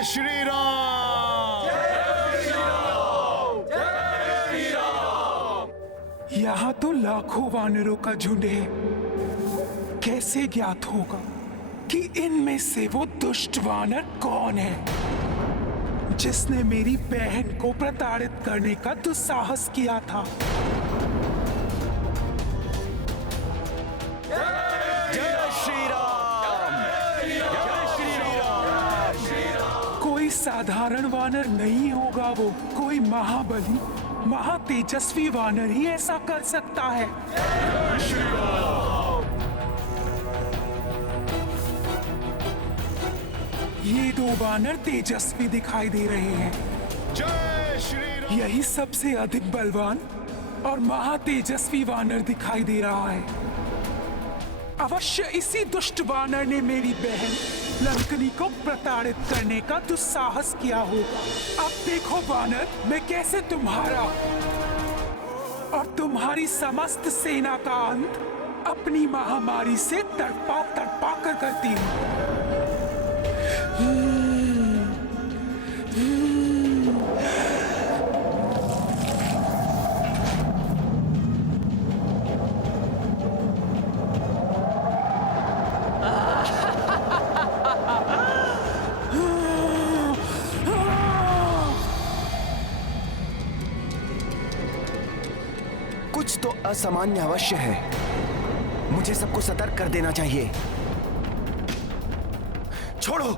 जय श्री राम। यहाँ तो लाखों वानरों का झुंड है। कैसे ज्ञात होगा कि इनमें से वो दुष्ट वानर कौन है जिसने मेरी बहन को प्रताड़ित करने का दुस्साहस किया था? जय श्री राम। जय श्री राम। कोई साधारण वानर नहीं होगा वो, कोई महाबली महातेजस्वी वानर ही ऐसा कर सकता है। ये दो वानर तेजस्वी दिखाई दे रहे हैं। जय श्री राम। यही सबसे अधिक बलवान और महातेजस्वी वानर दिखाई दे रहा है। अवश्य इसी दुष्ट वानर ने मेरी बहन लंकनी को प्रताड़ित करने का दुस्साहस किया होगा। अब देखो वानर, मैं कैसे तुम्हारा और तुम्हारी समस्त सेना का अंत अपनी महामारी से तड़पा तड़पा कर करती हूँ। कुछ तो असामान्य अवश्य है। मुझे सबको सतर्क कर देना चाहिए। छोड़ो।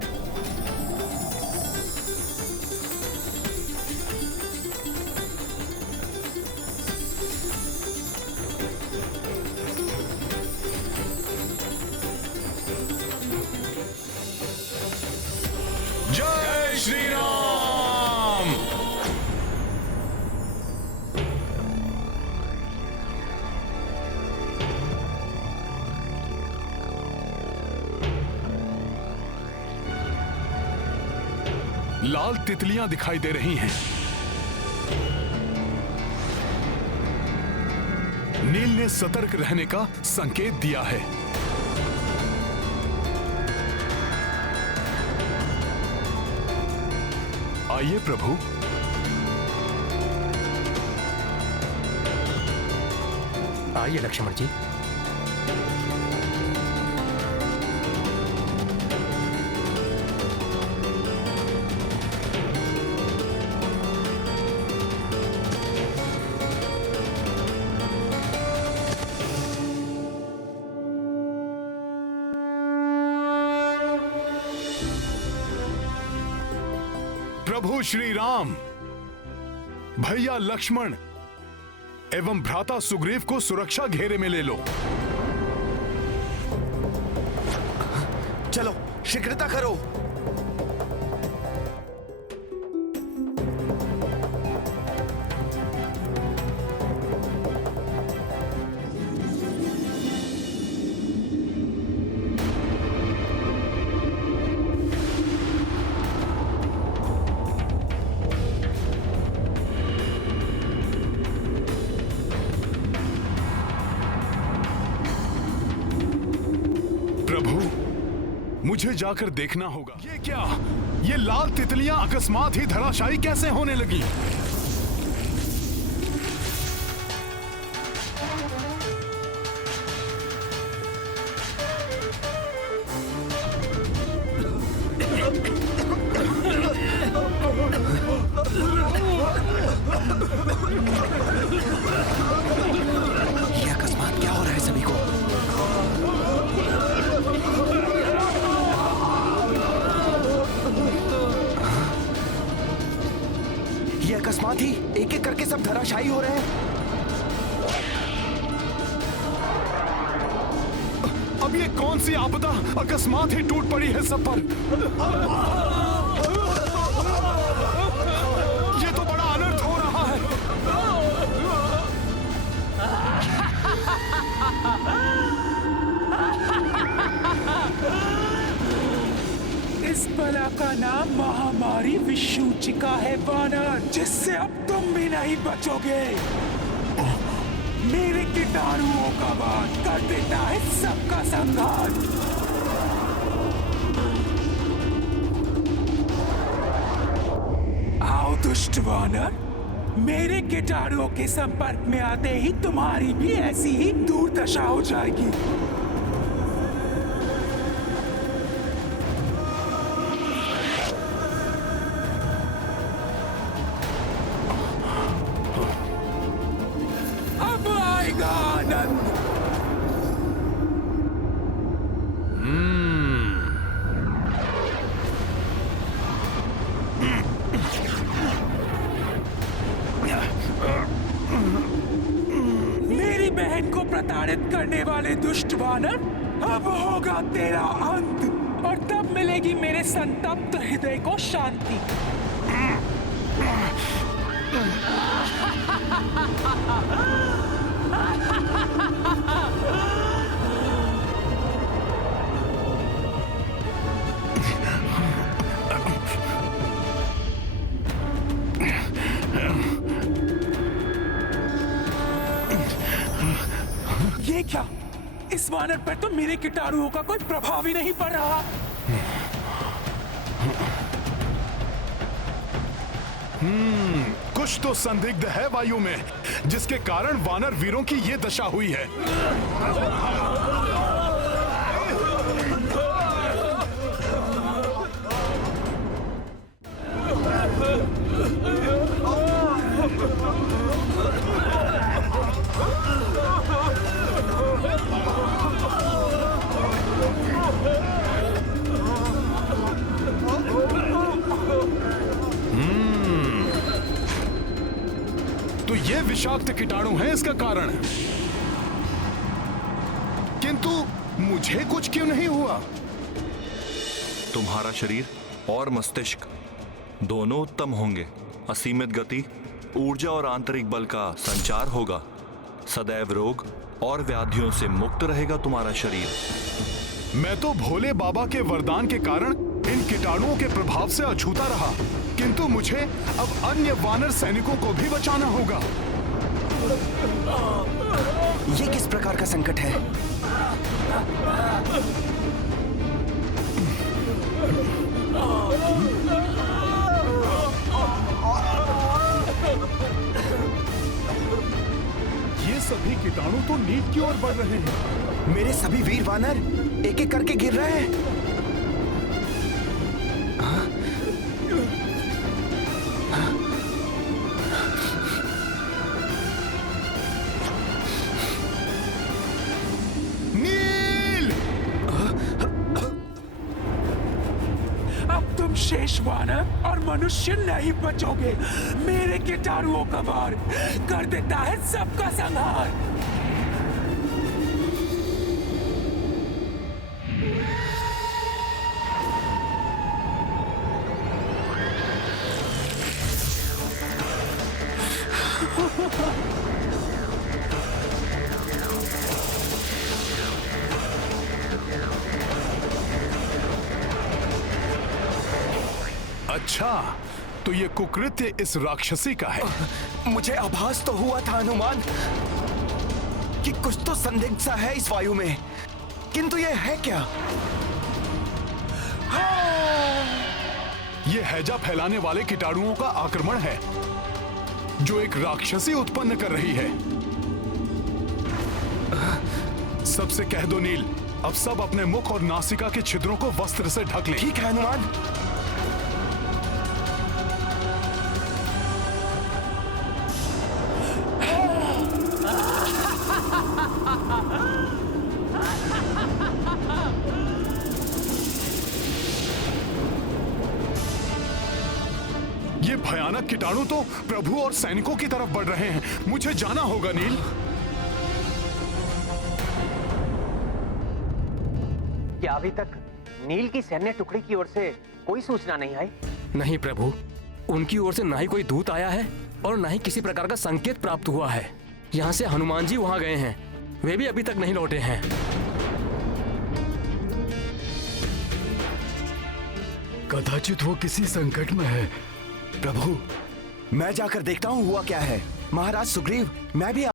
जय श्री राम। लाल तितलियां दिखाई दे रही हैं। नील ने सतर्क रहने का संकेत दिया है। आइए प्रभु। आइए लक्ष्मण जी। प्रभु श्री राम, भैया लक्ष्मण एवं भ्राता सुग्रीव को सुरक्षा घेरे में ले लो। चलो शीघ्रता करो। मुझे जाकर देखना होगा। ये क्या? ये लाल तितलियां अकस्मात ही धराशायी कैसे होने लगी? ये अकस्मात क्या हो रहा है सभी को? ये अकस्मात ही एक एक करके सब धराशायी हो रहे हैं। अब ये कौन सी आपदा अकस्मात ही टूट पड़ी है सब पर? ये तो बड़ा अनर्थ हो रहा है। इस बला का नाम महामारी विषूचिका है वानर, जिससे अब तुम भी नहीं बचोगे। मेरे कीटाणुओं का वार कर देता है सबका संहार। दुष्ट वानर, मेरे कीटाणुओं के संपर्क में आते ही तुम्हारी भी ऐसी ही दुर्दशा हो जाएगी। अब आएगा आनंद। मेरी बहन को प्रताड़ित करने वाले दुष्ट वानर, अब होगा तेरा अंत और तब मिलेगी मेरे संतप्त हृदय को शांति। ये क्या? इस वानर पर तो मेरे कीटाणुओं का कोई प्रभाव ही नहीं पड़ रहा। कुछ तो संदिग्ध है वायु में, जिसके कारण वानर वीरों की ये दशा हुई है। तो ये विषाक्त कीटाणु है इसका कारण, किंतु मुझे कुछ क्यों नहीं हुआ? तुम्हारा शरीर और मस्तिष्क दोनों उत्तम होंगे। असीमित गति, ऊर्जा और आंतरिक बल का संचार होगा। सदैव रोग और व्याधियों से मुक्त रहेगा तुम्हारा शरीर। मैं तो भोले बाबा के वरदान के कारण इन कीटाणुओं के प्रभाव से अछूता रहा, किंतु मुझे अब अन्य वानर सैनिकों को भी बचाना होगा। ये किस प्रकार का संकट है? ये सभी कीटाणु तो नीच की ओर बढ़ रहे हैं। मेरे सभी वीर वानर एक एक करके गिर रहे हैं। शेष वानर और मनुष्य नहीं बचोगे। मेरे कीटाणुओं का वार कर देता है सबका संहार। अच्छा, तो ये कुकृत्य इस राक्षसी का है। मुझे आभास तो हुआ था हनुमान कि कुछ तो संदिग्ध सा है इस वायु में, किंतु ये है क्या? ये हैजा फैलाने वाले कीटाणुओं का आक्रमण है, जो एक राक्षसी उत्पन्न कर रही है। सबसे कह दो नील, अब सब अपने मुख और नासिका के छिद्रों को वस्त्र से ढक लें। ठीक है हनुमान। ये भयानक कीटाणु तो प्रभु और सैनिकों की तरफ बढ़ रहे हैं। मुझे जाना होगा नील। क्या अभी तक नील की सैन्य टुकड़ी की ओर से कोई सूचना नहीं आई? नहीं प्रभु, उनकी ओर से ना ही कोई दूत आया है और ना ही किसी प्रकार का संकेत प्राप्त हुआ है। यहाँ से हनुमान जी वहाँ गए हैं, वे भी अभी तक नहीं लौटे हैं। कदाचित वो किसी संकट में है। प्रभु, मैं जाकर देखता हूँ हुआ क्या है। महाराज सुग्रीव, मैं भी